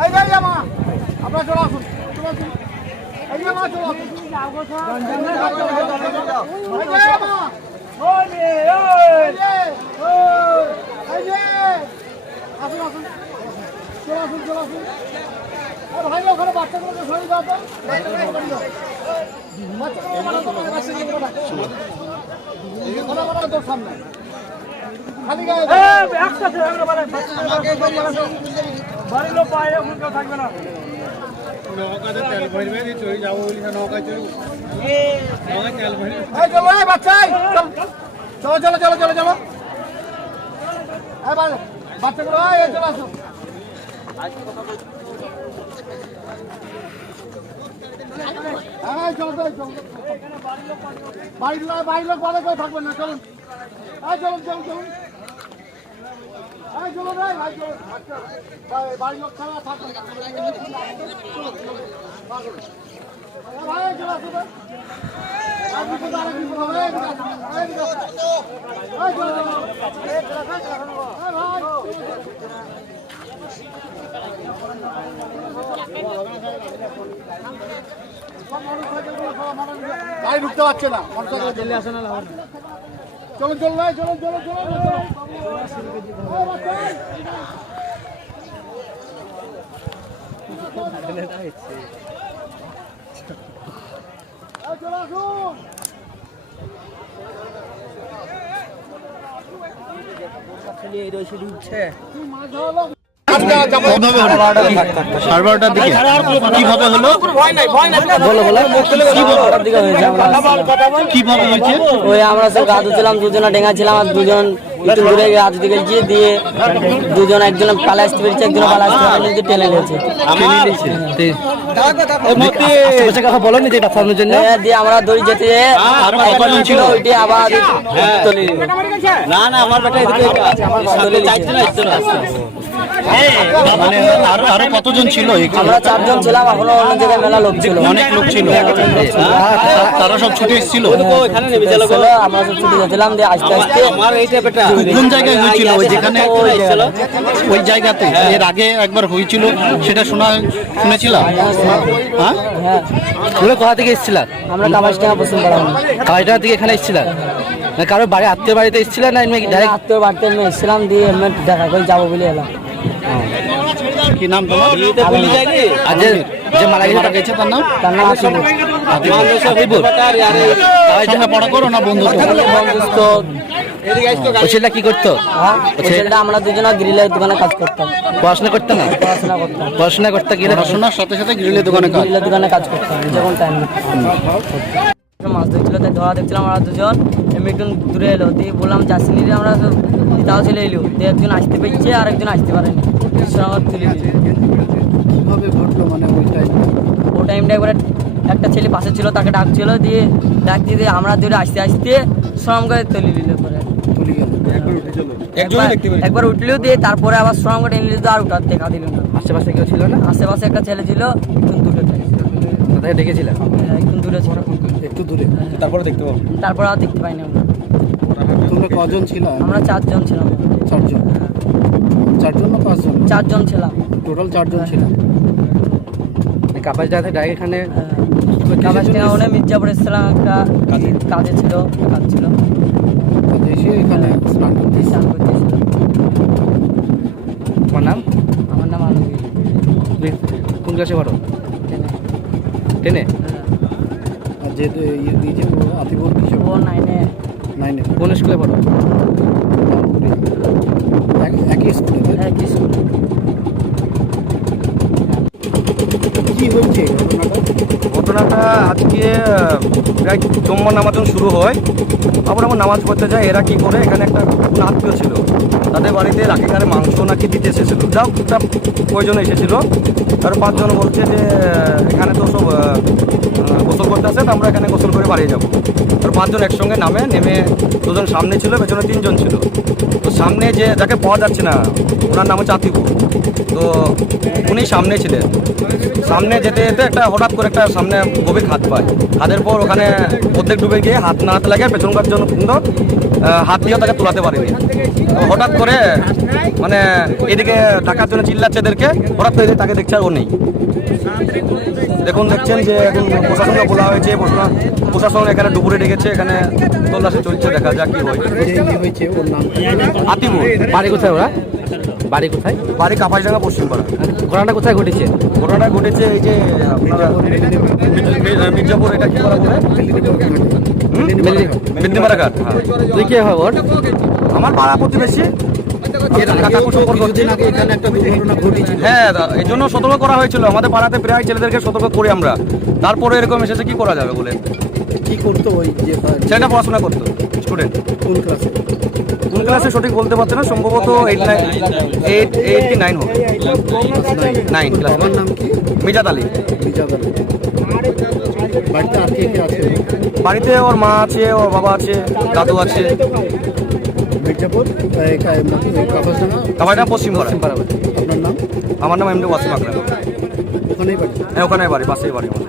আপনারা চলে আসুন আসুন। আসুন। চলে আসুন চলে আসুন। ভাই ওখানে বাচ্চাগুলোকে সরিয়ে দাও বাচ্চাগুলোকে বাড়ি দাও বাচ্চাগুলোকে বাড়ি দাও ওরা ওরা তোর সামনে খালি গায়ে এই চলো এই বাচ্চা এই, চলো চলো চলো চলো চলো বাচ্চাগুলো চলে আসো চলো চলো চলো বাড়ির লোক বাড়ির লোক বাড়ি করে থাকবেন না চলুন চলুন চলুন গাড়ি ঢুকতে পারছে না। চলে আসে না চলুন চলো ভাই, চলো চলো চলো চলো এই বাচ্চা, এই। এই চলে আসুন কি মাছ ধরলো সাড়ে বারোটার দিকে। কীভাবে হলো? কীভাবে হয়েছে। ওই আমরা সব গা ধুছিলাম দুজনে ডেঙ্গা ছিলাম আর দুজন একটু দূরে গিয়ে হাত দিকে গিয়ে দিয়ে দুজন একজন পালা আসতে পেরেছে একজন পালা আসতে পারেনি কিন্তু টেনে আমরা দড়ি যেতে কতজন ছিল? ওইটি আবার না না আমার বেটা। মানে আরও আরও কতজন ছিল আমরা চারজন ছিলাম এখনও অন্য জায়গায় মেলা লোক ছিল। অনেক লোক ছিল। তারা সব ছুটে এসেছিল। আমরা সব ছুটে যাচ্ছিলাম দিয়ে আস্তে আস্তে কোন জায়গায় হয়েছিল ওই যেখানে ওই জায়গাতে। এর আগে একবার হয়েছিল সেটা শোনা শুনেছিলাম। হ্যাঁ? হ্যাঁ। তুমি কোথা থেকে এসেছিলাম আমরা থেকে। এখানে এসেছিলাম না কারও বাড়ি আত্মীয় বাড়িতে এসেছিলেন না আত্মীয় বাড়িতে এসেছিলাম দিয়ে দেখা করে যাব বলে এলাম। কি নাম তোমার? আর যে মারা গেছে তার নাম? তার নাম আসিফ। হাবিবুর তার সঙ্গে পড়া করো না বন্ধুত্ব ছেলেটা কি করতো? হ্যাঁ ছেলেটা আমরা দুজনে গ্রিলের দোকানে কাজ করতাম। পড়াশোনা করতো না? পড়াশোনা করতাম। পড়াশোনা করতে গেলে পড়াশোনার সাথে সাথে গ্রিলের দোকানে গ্রিলের দোকানে কাজ করতাম যখন টাইম মাছ ধরছিল তাই ধরা দেখছিলাম আমরা দুজন। এমনি একটু দূরে এলো দিয়ে বললাম চাষিনি আমরা তাও চলে এলো। দিয়ে একজন আসতে পেরেছে আর একজন আসতে পারেনি। সঙ্গে তুলে দিল কীভাবে ঘটলো মানে ওই টাইম ও টাইমটা একবারে একটা ছেলে পাশে ছিল তাকে ডাকছিল দিয়ে ডাকতে দিয়ে আমরা দূরে আসতে আসতে শ্রম করে তুলে দিল পরে। একবার- একবার উঠলেও দিয়ে তারপরে আবার শ্রম করে টেনে দিল আর উঠার দেখা দিল না। আশেপাশে কেউ ছিল না? আশেপাশে একটা ছেলে ছিল একটু দূরে ডেকেছিলাম একটু দূরে একটু দূরে। তারপরে দেখতে পাবো। তারপর আর দেখতে পাইনি আমরা। তোমরা কজন ছিল? আমরা চারজন ছিলাম। চারজন। চারজন না পাঁচজন? চারজন ছিলাম। টোটাল চারজন ছিল কাপাস ডাইরেক্ট ডাইরেক্ট এখানে থেকে ওনে মির্জাপুর এসেছিলাম একটা কাজে। ছিল কাজ ছিল। এসে এখানে স্নান করতে। স্নান করতে তোমার নাম? আমার নাম আলমগীর। তুমি কোন ক্লাসে পড়ো? টেনে। আর যে ইয়ে আতিবর কিসে ও নাইনে নাইনে কোন স্কুলে পড়ো? একই স্কুলে? একই স্কুল কি হয়েছে ঘটনাটা ঘটনাটা আজকে প্রায় জম্মা নামাজ যখন শুরু হয়। তারপর আমার নামাজ পড়তে যায় এরা কি করে? এখানে একটা কোন আত্মীয় ছিল। তাদের বাড়িতে রাখিকারে মাংস নাকি দিতে এসেছিল। যাও একটা প্রয়োজন এসেছিল। আর পাঁচজন বলছে যে এখানে তো সব গোসল করতে আসে, তো আমরা এখানে গোসল করে বাড়িয়ে যাব। আর পাঁচজন একসঙ্গে নামে, নেমে দুজন সামনে ছিল, পেছনে তিনজন ছিল। তো সামনে যে, যাকে পাওয়া যাচ্ছে না, ওনার নাম হচ্ছে আতিকুর। তো উনি সামনে ছিলেন। সামনে যেতে যেতে একটা হঠাৎ করে একটা সামনে গভীর খাদ পায়। খাদের পর ওখানে অর্ধেক ডুবে গিয়ে হাত না হাতে লাগে পেছনকার জন্য কিন্তু হাত দিয়ে তাকে তোলাতে পারেনি। হঠাৎ করে মানে এদিকে টাকার জন্য চিল্লাচ্ছে এদেরকে হঠাৎ করে তাকে দেখছে আর ও নেই। দেখুন দেখছেন যে এখন প্রশাসনকে বলা হয়েছে প্রশাসন এখানে ডুবুরে ডেকেছে এখানে তল্লাশি চলছে দেখা যাক কি হয়। আতিমুর বাড়ি কোথায় ওরা? বাড়ি কোথায়? বাড়ি কাপাসডাঙ্গা পশ্চিমপাড়া। ঘটনাটা কোথায় ঘটেছে? ঘটনাটা ঘটেছে এই যে আপনার মির্জাপুর এটা কি বলা বলে মেদিনীপাড়া ঘাট। তুই কে খবর আমার পাড়া প্রতিবেশী। কাকাকু সম্পর্ক হচ্ছে। কিছুদিন আগে এখানে একটা দুর্ঘটনা ঘটেছিল। হ্যাঁ এই জন্য সতর্ক করা হয়েছিল। আমাদের পাড়াতে প্রায় ছেলেদেরকে সতর্ক করি আমরা। তারপরে এরকম এসেছে কি করা যাবে বলে কি করতো ওই যে ছেলেটা পড়াশোনা করতো স্টুডেন্ট কোন ক্লাসে কোন ক্লাসে সঠিক বলতে পারছে না সম্ভবত এইট নাইন এইট এইট কি নাইন হবে। নাইন ক্লাস বাবার নাম কি? মিজাদ আলী। বিজাদ আলী। বাড়িতে আর কে কে আছে? বাড়িতে ওর মা আছে ওর বাবা আছে দাদু আছে। মির্জাপুর? কাপাসডাঙ্গা কামাইটা পশ্চিম পাড়া। আপনার নাম? আমার নাম এমনি ওয়াসিম আকরাম। ওখানেই বাড়ি? হ্যাঁ ওখানে বাড়ি পাশেই বাড়ি আমাদের।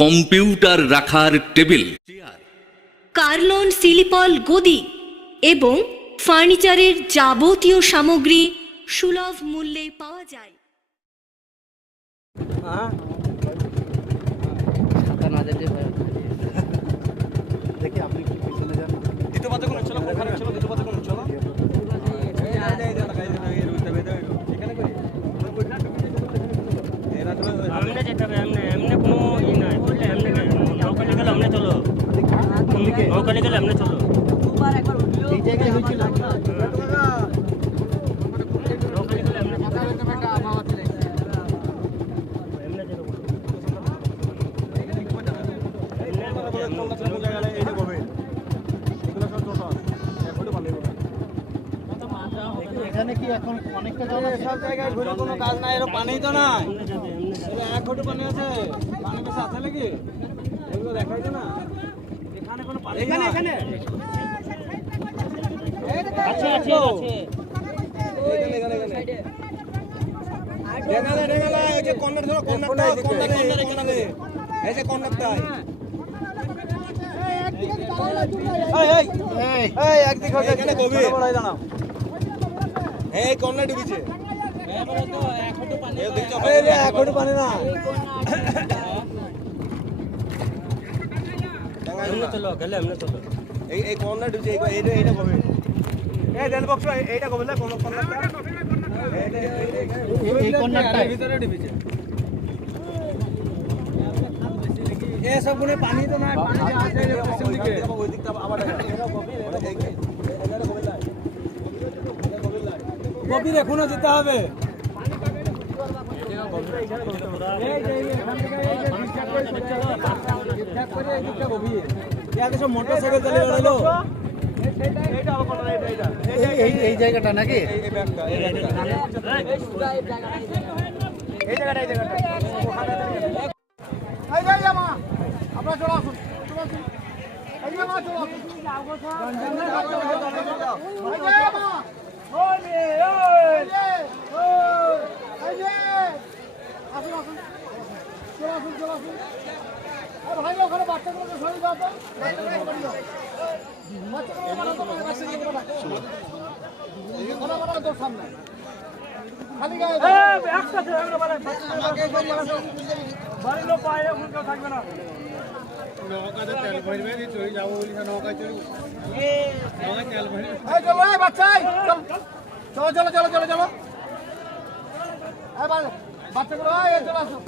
computer রাখার টেবিল কার্লন সিলিপল গদি এবং ফার্নিচারের যাবতীয় সামগ্রী সুলভ মূল্যে পাওয়া যায়। দেখি আপনি কি পিছনে যান। দ্বিতীয় পাতে কোন চলো কোনখানে চলো দ্বিতীয় পাতে কোন নিয়ে গেলে এমনি চলো। এই জায়গায় হয়েছিল। এখানে কি এখন অনেকটা জল সব জায়গায় ঘুরে কোনো কাজ নাই এর পানি তো নাই। এক ঘটি পানি আছে? পানি বেশি আছে নাকি? এখানে এখানে। এখানে। আছে আছে। আছে রেগালে রেগালে ওই যে কর্নার ধরো কর্নারটা কর্নারে কর্নারে এই যে কর্নারটা। এই এই। এই। এই একদিক হতে এখানে গভীর। এই কর্নার ডুবিছে। রে পানি না এমনি চলো গেলে এমনি এই এই এই এইটা এইটা গভীর এই রেল বক্স এইটা গভীর না কোন এ সবগুলো পানি তো নাই পানি যে আছে পশ্চিম দিকে হবে এই- জায়গাটা নাকি এই আসুন এই এই যে আসুন বাড়ির লোক পায়ে ওখানে কেউ থাকবে না এই চলো এই বাচ্চা চলো। চলো চলো চলো চলো চলো। এই বা- বাচ্চাগুলো এই, এই চলে আসো। এই, চলো, চলো, চলো। বাড়ির লোক বাড়ির লোক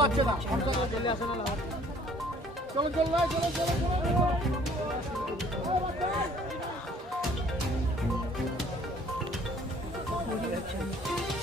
পারছে না। চলে আসে না চলো চলো চলো চলো চলো চলো